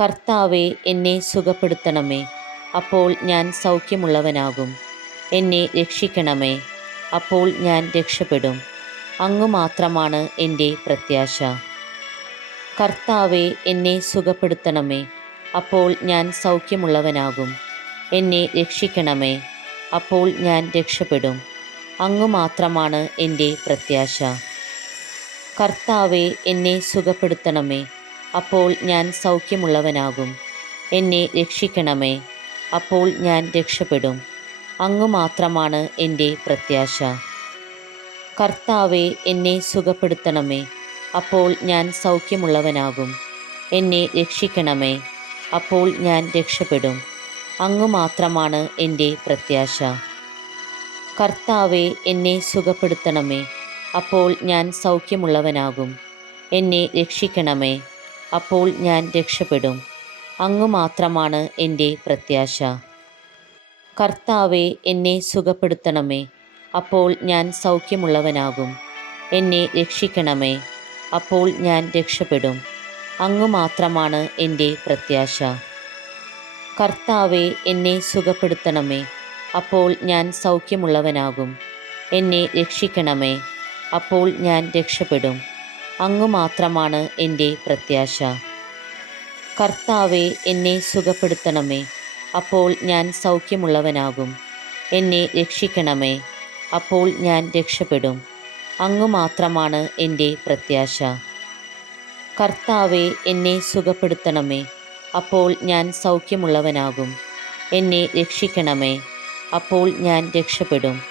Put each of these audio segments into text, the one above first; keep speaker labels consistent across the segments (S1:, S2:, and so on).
S1: കർത്താവെ എന്നെ സുഖപ്പെടുത്തണമേ. അപ്പോൾ ഞാൻ സൗഖ്യമുള്ളവനാകും. എന്നെ രക്ഷിക്കണമേ. അപ്പോൾ ഞാൻ രക്ഷപ്പെടും. അങ്ങു മാത്രമാണ് എന്റെ പ്രത്യാശ. കർത്താവെ എന്നെ സുഖപ്പെടുത്തണമേ. അപ്പോൾ ഞാൻ സൗഖ്യമുള്ളവനാകും. എന്നെ രക്ഷിക്കണമേ. അപ്പോൾ ഞാൻ രക്ഷപ്പെടും. അങ്ങു മാത്രമാണ് എന്റെ പ്രത്യാശ. കർത്താവെ എന്നെ സുഖപ്പെടുത്തണമേ. അപ്പോൾ ഞാൻ സൗഖ്യമുള്ളവനാകും. എന്നെ രക്ഷിക്കണമേ. അപ്പോൾ ഞാൻ രക്ഷപ്പെടും. അങ്ങു മാത്രമാണ് എന്റെ പ്രത്യാശ. കർത്താവെ എന്നെ സുഖപ്പെടുത്തണമേ. അപ്പോൾ ഞാൻ സൗഖ്യമുള്ളവനാകും. എന്നെ രക്ഷിക്കണമേ. അപ്പോൾ ഞാൻ രക്ഷപ്പെടും. അങ്ങു മാത്രമാണ് എന്റെ പ്രത്യാശ. കർത്താവെ എന്നെ സുഖപ്പെടുത്തണമേ. അപ്പോൾ ഞാൻ സൗഖ്യമുള്ളവനാകും. എന്നെ രക്ഷിക്കണമേ. അപ്പോൾ ഞാൻ രക്ഷപ്പെടും. അങ്ങ് മാത്രമാണ് എന്റെ പ്രത്യാശ. കർത്താവെ എന്നെ സുഖപ്പെടുത്തണമേ. അപ്പോൾ ഞാൻ സൗഖ്യമുള്ളവനാകും. എന്നെ രക്ഷിക്കണമേ. അപ്പോൾ ഞാൻ രക്ഷപ്പെടും. അങ്ങ് മാത്രമാണ് എന്റെ പ്രത്യാശ. കർത്താവെ എന്നെ സുഖപ്പെടുത്തണമേ. അപ്പോൾ ഞാൻ സൗഖ്യമുള്ളവനാകും. എന്നെ രക്ഷിക്കണമേ. അപ്പോൾ ഞാൻ രക്ഷപ്പെടും. അങ്ങു മാത്രമാണ് എന്റെ പ്രത്യാശ. കർത്താവെ എന്നെ സുഖപ്പെടുത്തണമേ. അപ്പോൾ ഞാൻ സൗഖ്യമുള്ളവനാകും. എന്നെ രക്ഷിക്കണമേ. അപ്പോൾ ഞാൻ രക്ഷപ്പെടും. അങ്ങ് മാത്രമാണ് എന്റെ പ്രത്യാശ. കർത്താവെ എന്നെ സുഖപ്പെടുത്തണമേ. അപ്പോൾ ഞാൻ സൗഖ്യമുള്ളവനാകും. എന്നെ രക്ഷിക്കണമേ. അപ്പോൾ ഞാൻ രക്ഷപ്പെടും.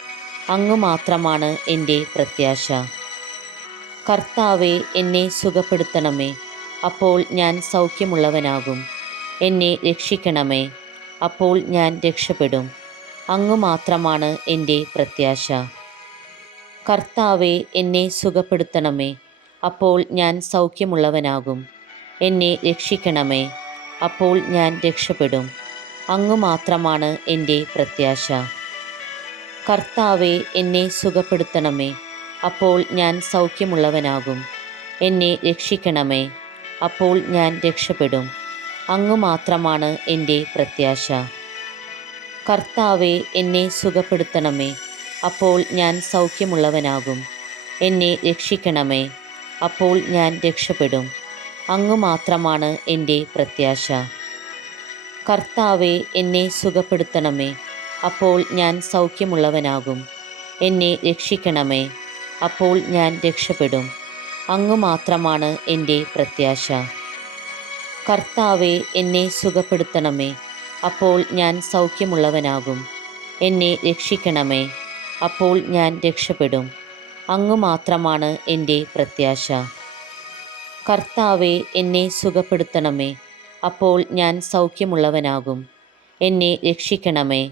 S1: അങ്ങ് മാത്രമാണ് എന്റെ പ്രത്യാശ. കർത്താവെ എന്നെ സുഖപ്പെടുത്തണമേ. അപ്പോൾ ഞാൻ സൗഖ്യമുള്ളവനാകും. എന്നെ രക്ഷിക്കണമേ. അപ്പോൾ ഞാൻ രക്ഷപ്പെടും. അങ്ങു മാത്രമാണ് എന്റെ പ്രത്യാശ. കർത്താവെ എന്നെ സുഖപ്പെടുത്തണമേ. അപ്പോൾ ഞാൻ സൗഖ്യമുള്ളവനാകും. എന്നെ രക്ഷിക്കണമേ. അപ്പോൾ ഞാൻ രക്ഷപ്പെടും. അങ്ങു മാത്രമാണ് എന്റെ പ്രത്യാശ. കർത്താവെ എന്നെ സുഖപ്പെടുത്തണമേ. അപ്പോൾ ഞാൻ സൗഖ്യമുള്ളവനാകും. എന്നെ രക്ഷിക്കണമേ. അപ്പോൾ ഞാൻ രക്ഷപ്പെടും. അങ്ങു മാത്രമാണ് എന്റെ പ്രത്യാശ. കർത്താവെ എന്നെ സുഖപ്പെടുത്തണമേ. അപ്പോൾ ഞാൻ സൗഖ്യമുള്ളവനാകും. എന്നെ രക്ഷിക്കണമേ. അപ്പോൾ ഞാൻ രക്ഷപ്പെടും. അങ്ങു മാത്രമാണ് എന്റെ പ്രത്യാശ. കർത്താവെ എന്നെ സുഖപ്പെടുത്തണമേ. അപ്പോൾ ഞാൻ സൗഖ്യമുള്ളവനാകും. എന്നെ രക്ഷിക്കണമേ. അപ്പോൾ ഞാൻ രക്ഷപ്പെടും. അങ്ങ് മാത്രമാണ് എന്റെ പ്രത്യാശ. കർത്താവെ എന്നെ സുഖപ്പെടുത്തണമേ. അപ്പോൾ ഞാൻ സൗഖ്യമുള്ളവനാകും. എന്നെ രക്ഷിക്കണമേ. അപ്പോൾ ഞാൻ രക്ഷപ്പെടും. അങ്ങ് മാത്രമാണ് എന്റെ പ്രത്യാശ. കർത്താവെ എന്നെ സുഖപ്പെടുത്തണമേ. അപ്പോൾ ഞാൻ സൗഖ്യമുള്ളവനാകും. എന്നെ രക്ഷിക്കണമേ.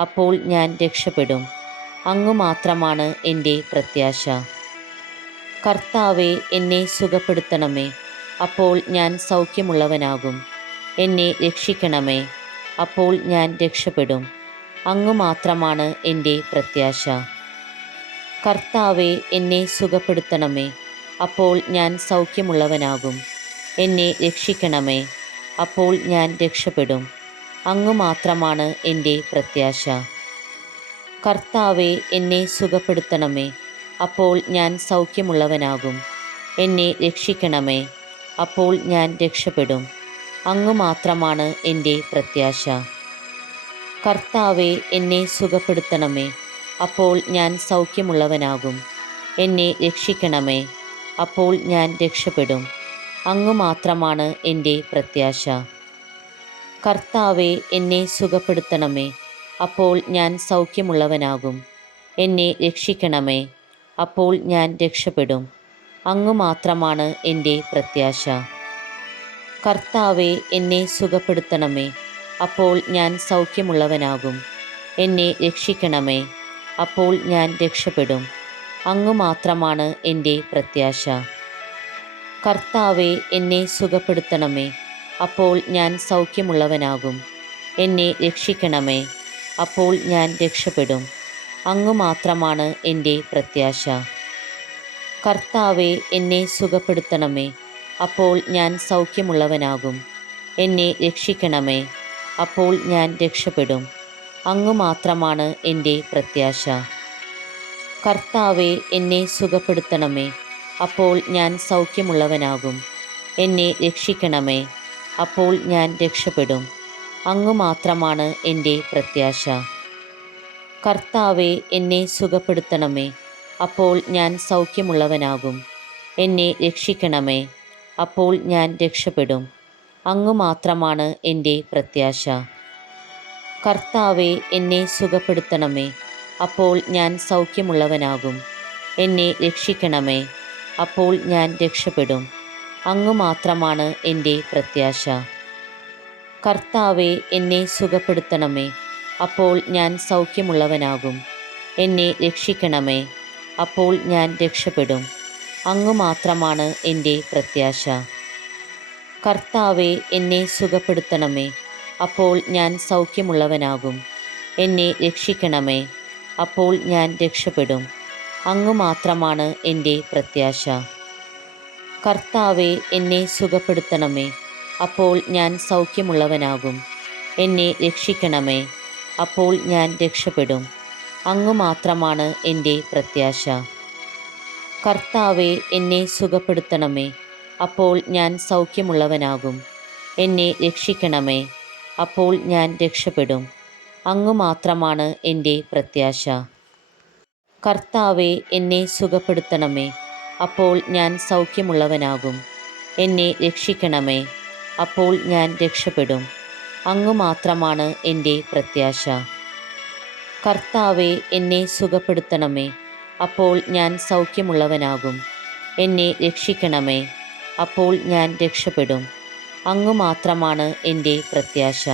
S1: അപ്പോൾ ഞാൻ രക്ഷപ്പെടും. അങ്ങു മാത്രമാണ് എന്റെ പ്രത്യാശ. കർത്താവെ എന്നെ സുഖപ്പെടുത്തണമേ. അപ്പോൾ ഞാൻ സൗഖ്യമുള്ളവനാകും. എന്നെ രക്ഷിക്കണമേ. അപ്പോൾ ഞാൻ രക്ഷപ്പെടും. അങ്ങ് മാത്രമാണ് എന്റെ പ്രത്യാശ. കർത്താവെ എന്നെ സുഖപ്പെടുത്തണമേ. അപ്പോൾ ഞാൻ സൗഖ്യമുള്ളവനാകും. എന്നെ രക്ഷിക്കണമേ. അപ്പോൾ ഞാൻ രക്ഷപ്പെടും. അങ്ങ് മാത്രമാണ് എന്റെ പ്രത്യാശ. കർത്താവെ എന്നെ സുഖപ്പെടുത്തണമേ. അപ്പോൾ ഞാൻ സൗഖ്യമുള്ളവനാകും. എന്നെ രക്ഷിക്കണമേ. അപ്പോൾ ഞാൻ രക്ഷപ്പെടും. അങ്ങ് മാത്രമാണ് എന്റെ പ്രത്യാശ. കർത്താവെ എന്നെ സുഖപ്പെടുത്തണമേ. അപ്പോൾ ഞാൻ സൗഖ്യമുള്ളവനാകും. എന്നെ രക്ഷിക്കണമേ. അപ്പോൾ ഞാൻ രക്ഷപ്പെടും. അങ്ങ് മാത്രമാണ് എന്റെ പ്രത്യാശ. കർത്താവെ എന്നെ സുഖപ്പെടുത്തണമേ. അപ്പോൾ ഞാൻ സൗഖ്യമുള്ളവനാകും. എന്നെ രക്ഷിക്കണമേ. അപ്പോൾ ഞാൻ രക്ഷപ്പെടും. അങ്ങു മാത്രമാണ് എന്റെ പ്രത്യാശ. കർത്താവെ എന്നെ സുഖപ്പെടുത്തണമേ. അപ്പോൾ ഞാൻ സൗഖ്യമുള്ളവനാകും. എന്നെ രക്ഷിക്കണമേ. അപ്പോൾ ഞാൻ രക്ഷപ്പെടും. അങ്ങു മാത്രമാണ് എന്റെ പ്രത്യാശ. കർത്താവെ എന്നെ സുഖപ്പെടുത്തണമേ. അപ്പോൾ ഞാൻ സൗഖ്യമുള്ളവനാകും. എന്നെ രക്ഷിക്കണമേ. അപ്പോൾ ഞാൻ രക്ഷപ്പെടും. അങ്ങ് മാത്രമാണ് എന്റെ പ്രത്യാശ. കർത്താവെ എന്നെ സുഖപ്പെടുത്തണമേ. അപ്പോൾ ഞാൻ സൗഖ്യമുള്ളവനാകും. എന്നെ രക്ഷിക്കണമേ. അപ്പോൾ ഞാൻ രക്ഷപ്പെടും. അങ്ങ് മാത്രമാണ് എന്റെ പ്രത്യാശ. കർത്താവെ എന്നെ സുഖപ്പെടുത്തണമേ. അപ്പോൾ ഞാൻ സൗഖ്യമുള്ളവനാകും. എന്നെ രക്ഷിക്കണമേ. അപ്പോൾ ഞാൻ രക്ഷപ്പെടും. അങ്ങു മാത്രമാണ് എന്റെ പ്രത്യാശ. കർത്താവെ എന്നെ സുഖപ്പെടുത്തണമേ. അപ്പോൾ ഞാൻ സൗഖ്യമുള്ളവനാകും. എന്നെ രക്ഷിക്കണമേ. അപ്പോൾ ഞാൻ രക്ഷപ്പെടും. അങ്ങ് മാത്രമാണ് എന്റെ പ്രത്യാശ. കർത്താവെ എന്നെ സുഖപ്പെടുത്തണമേ. അപ്പോൾ ഞാൻ സൗഖ്യമുള്ളവനാകും. എന്നെ രക്ഷിക്കണമേ. അപ്പോൾ ഞാൻ രക്ഷപ്പെടും. അങ്ങ് മാത്രമാണ് എന്റെ പ്രത്യാശ. കർത്താവെ എന്നെ സുഖപ്പെടുത്തണമേ. അപ്പോൾ ഞാൻ സൗഖ്യമുള്ളവനാകും. എന്നെ രക്ഷിക്കണമേ. അപ്പോൾ ഞാൻ രക്ഷപ്പെടും. അങ്ങ് മാത്രമാണ് എന്റെ പ്രത്യാശ. കർത്താവെ എന്നെ സുഖപ്പെടുത്തണമേ. അപ്പോൾ ഞാൻ സൗഖ്യമുള്ളവനാകും. എന്നെ രക്ഷിക്കണമേ. അപ്പോൾ ഞാൻ രക്ഷപ്പെടും. അങ്ങ് മാത്രമാണ് എന്റെ പ്രത്യാശ. കർത്താവെ എന്നെ സുഖപ്പെടുത്തണമേ. അപ്പോൾ ഞാൻ സൗഖ്യമുള്ളവനാകും. എന്നെ രക്ഷിക്കണമേ. അപ്പോൾ ഞാൻ രക്ഷപ്പെടും. അങ്ങു മാത്രമാണ് എന്റെ പ്രത്യാശ. കർത്താവെ എന്നെ സുഖപ്പെടുത്തണമേ. അപ്പോൾ ഞാൻ സൗഖ്യമുള്ളവനാകും. എന്നെ രക്ഷിക്കണമേ. അപ്പോൾ ഞാൻ രക്ഷപ്പെടും. അങ്ങു മാത്രമാണ് എന്റെ പ്രത്യാശ. കർത്താവെ എന്നെ സുഖപ്പെടുത്തണമേ. അപ്പോൾ ഞാൻ സൗഖ്യമുള്ളവനാകും. എന്നെ രക്ഷിക്കണമേ. അപ്പോൾ ഞാൻ രക്ഷപ്പെടും. അങ്ങു മാത്രമാണ് എന്റെ പ്രത്യാശ. കർത്താവെ എന്നെ സുഖപ്പെടുത്തണമേ. അപ്പോൾ ഞാൻ സൗഖ്യമുള്ളവനാകും. എന്നെ രക്ഷിക്കണമേ. അപ്പോൾ ഞാൻ രക്ഷപ്പെടും. അങ്ങു മാത്രമാണ് എന്റെ പ്രത്യാശ.